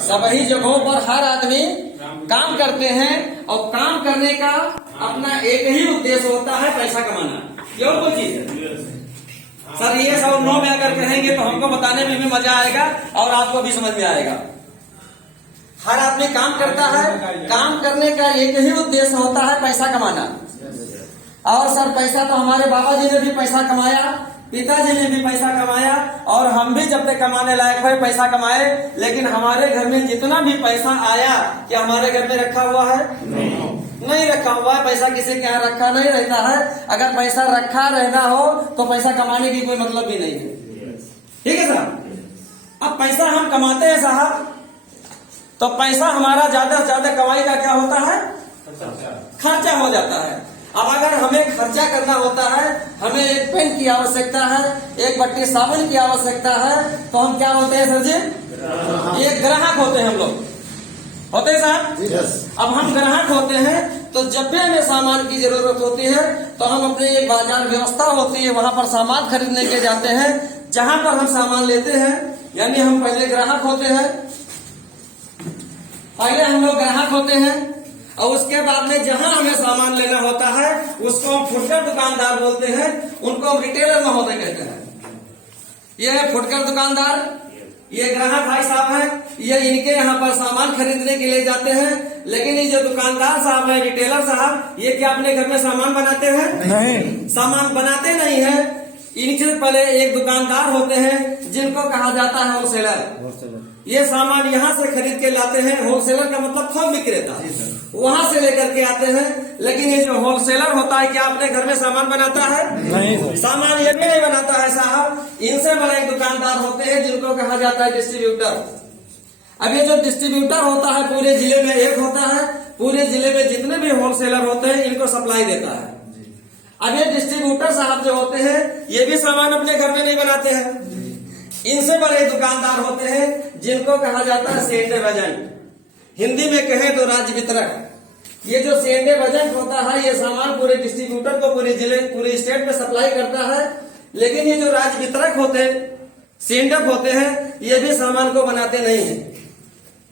सभी जगहों पर हर आदमी काम करते हैं और काम करने का अपना एक ही उद्देश्य होता है, पैसा कमाना। क्यों कोई चीज है सर, ये सब 9 में अगर कहेंगे तो हमको बताने में भी मजा आएगा और आपको भी समझ में आएगा। हर आदमी काम करता है, काम करने का एक ही उद्देश्य होता है, पैसा कमाना। और सर पैसा तो हमारे बाबा जी ने भी पैसा कमाया, पिताजी ने भी पैसा कमाया और हम भी जब तक कमाने लायक हुए पैसा कमाए। लेकिन हमारे घर में जितना भी पैसा आया, क्या हमारे घर में रखा हुआ है? नहीं रखा हुआ है। पैसा किसी के यहाँ रखा नहीं रहता है। अगर पैसा रखा रहना हो तो पैसा कमाने की कोई मतलब भी नहीं है। ठीक है साहब। अब पैसा हम कमाते हैं साहब, तो पैसा हमारा ज्यादा से ज्यादा कमाई का क्या होता है? खर्चा हो जाता है। अब अगर हमें खर्चा करना होता है, हमें एक पेन की आवश्यकता है, एक बट्टी साबुन की आवश्यकता है, तो हम क्या होते हैं सर जी? एक ग्राहक होते हैं हम लोग, होते हैं साहब। अब हम ग्राहक होते हैं तो जब भी हमें सामान की जरूरत होती है तो हम अपनी एक बाजार व्यवस्था होती है, वहां पर सामान खरीदने के जाते हैं, जहां पर हम सामान लेते हैं। यानी हम पहले ग्राहक होते हैं, पहले हम लोग ग्राहक होते हैं और उसके बाद में जहां हमें सामान लेना होता है उसको हम फुटकर दुकानदार बोलते हैं, उनको हम रिटेलर महोदय कहते हैं। ये है फुटकर दुकानदार, ये ग्राहक भाई साहब है, ये इनके यहाँ पर सामान खरीदने के लिए जाते हैं। लेकिन ये जो दुकानदार साहब है, रिटेलर साहब, ये क्या अपने घर में सामान बनाते हैं? नहीं, सामान बनाते नहीं है। इनके पहले एक दुकानदार होते हैं जिनको कहा जाता है होलसेलर। ये सामान यहाँ से खरीद के लाते हैं। होलसेलर का मतलब थोक विक्रेता, वहां से लेकर के आते हैं। लेकिन ये जो होलसेलर होता है, क्या अपने घर में सामान बनाता है? नहीं, सामान ये भी नहीं बनाता है साहब। इनसे बड़ा एक दुकानदार होते हैं जिनको कहा जाता है डिस्ट्रीब्यूटर। अब ये जो डिस्ट्रीब्यूटर होता है पूरे जिले में एक होता है, पूरे जिले में जितने भी होलसेलर होते हैं इनको सप्लाई देता है। अब ये डिस्ट्रीब्यूटर साहब जो होते हैं ये भी सामान अपने घर में नहीं बनाते हैं। इनसे बड़े दुकानदार होते हैं जिनको कहा जाता है सेंटर एजेंट, हिंदी में कहें तो राज्य वितरक। ये जो सेंटर एजेंट होता है ये सामान पूरे डिस्ट्रीब्यूटर को पूरे जिले पूरे स्टेट में सप्लाई करता है। लेकिन ये जो राज्य वितरक होते हैं, सेंडप होते हैं, ये भी सामान को बनाते नहीं है।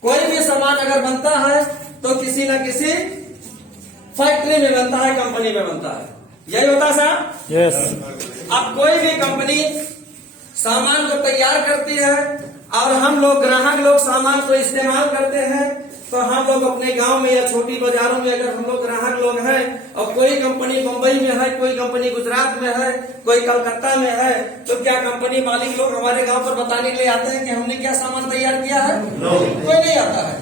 कोई भी सामान अगर बनता है तो किसी न किसी फैक्ट्री में बनता है, कंपनी में बनता है। यही होता है साहब? यस। अब कोई भी कंपनी सामान को तैयार करती है और हम लोग ग्राहक लोग सामान को इस्तेमाल करते हैं। तो हम लोग अपने गांव में या छोटी बाजारों में अगर हम लोग ग्राहक लोग हैं और कोई कंपनी मुंबई में है, कोई कंपनी गुजरात में है, कोई कलकत्ता में है, तो क्या कंपनी मालिक लोग हमारे गांव पर बताने के लिए आते हैं कि हमने क्या सामान तैयार किया है? कोई नहीं आता है।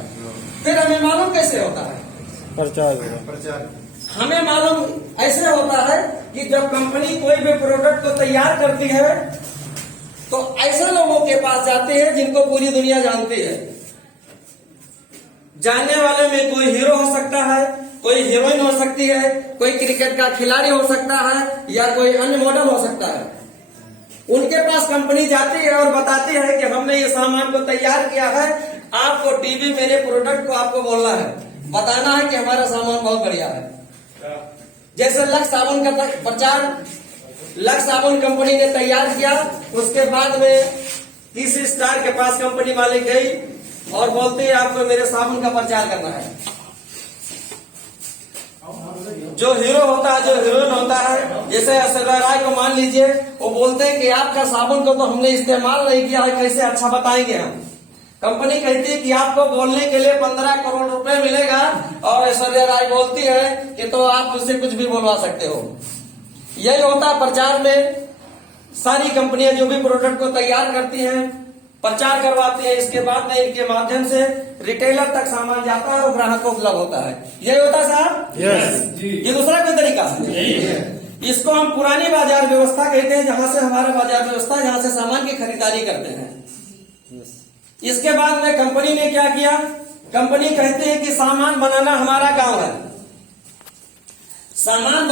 फिर हमें मालूम कैसे होता है? प्रचार। हमें मालूम ऐसे होता है कि जब कंपनी कोई भी प्रोडक्ट को तैयार करती है तो ऐसे लोगों के पास जाते हैं जिनको पूरी दुनिया जानती है। जानने वाले में कोई हीरो हो सकता है, कोई हीरोइन हो सकती है, कोई क्रिकेट का खिलाड़ी हो सकता है या कोई अन्य मॉडल हो सकता है। उनके पास कंपनी जाती है और बताती है कि हमने ये सामान को तैयार किया है। आपको टीवी मेरे प्रोडक्ट को आपको बोलना है, बताना है कि हमारा सामान बहुत बढ़िया है। जैसे लक्स साबुन का प्रचार लक्स साबुन कंपनी ने तैयार किया, उसके बाद में किसी स्टार के पास कंपनी वाले गई और बोलते हैं आपको मेरे साबुन का प्रचार करना है। जो हीरो होता है, जो हीरोइन होता है, जैसे ऐश्वर्या राय को मान लीजिए, वो बोलते हैं कि आपका साबुन को तो हमने इस्तेमाल नहीं किया है, कैसे अच्छा बताएंगे हम। कंपनी कहती है कि आपको बोलने के लिए 15 करोड़ रुपए मिलेगा और ऐश्वर्या राय बोलती है कि तो आप मुझसे कुछ भी बोलवा सकते हो। यही होता है प्रचार में। सारी कंपनियां जो भी प्रोडक्ट को तैयार करती हैं प्रचार करवाती है, इसके बाद में इनके माध्यम से रिटेलर तक सामान जाता है और ग्राहक को उपलब्ध होता है। यही होता है साहब? यस। ये दूसरा कोई तरीका है? इसको हम पुरानी बाजार व्यवस्था कहते हैं, जहां से हमारा बाजार व्यवस्था, जहां से सामान की खरीदारी करते हैं। इसके बाद में कंपनी ने क्या किया? कंपनी कहती है कि सामान बनाना हमारा काम है, सामान